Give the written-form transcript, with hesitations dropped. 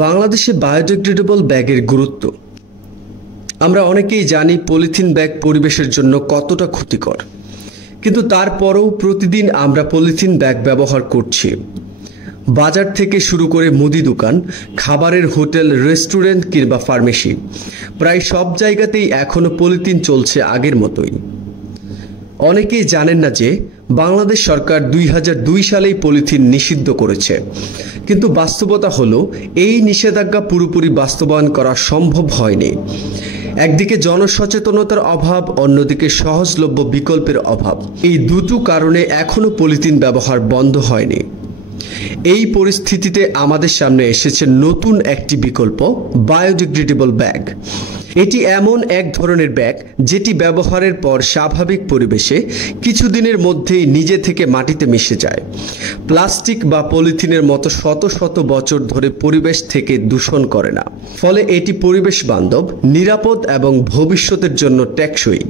বাংলাদেশে বায়োডিগ্রেডেবল ব্যাগের গুরুত্ব। আমরা অনেকেই জানি পলিথিন ব্যাগ পরিবেশের জন্য কতটা ক্ষতিকর, কিন্তু তারপরেও প্রতিদিন আমরা পলিথিন ব্যাগ ব্যবহার করছি। বাজার থেকে শুরু করে মুদি দোকান, খাবারের হোটেল, রেস্টুরেন্ট কিংবা ফার্মেসি, প্রায় সব জায়গাতেই এখনও পলিথিন চলছে আগের মতোই। অনেকেই জানেন না যে বাংলাদেশ সরকার 2002 সালেই পলিথিন নিষিদ্ধ করেছে, কিন্তু বাস্তবতা হলো এই নিষেধাজ্ঞা পুরোপুরি বাস্তবায়ন করা সম্ভব হয়নি। একদিকে জনসচেতনতার অভাব, অন্যদিকে সহজলভ্য বিকল্পের অভাব। এই দুটো কারণে এখনও পলিথিন ব্যবহার বন্ধ হয়নি। এই পরিস্থিতিতে আমাদের সামনে এসেছে নতুন একটি বিকল্প, বায়োডিগ্রেডেবল ব্যাগ। এটি এমন এক ধরনের ব্যাগ যেটি ব্যবহারের পর স্বাভাবিক পরিবেশে কিছুদিনের মধ্যেই নিজে থেকে মাটিতে মিশে যায়। প্লাস্টিক বা পলিথিনের মতো শত শত বছর ধরে পরিবেশ থেকে দূষণ করে না, ফলে এটি পরিবেশ বান্ধব, নিরাপদ এবং ভবিষ্যতের জন্য টেকসই।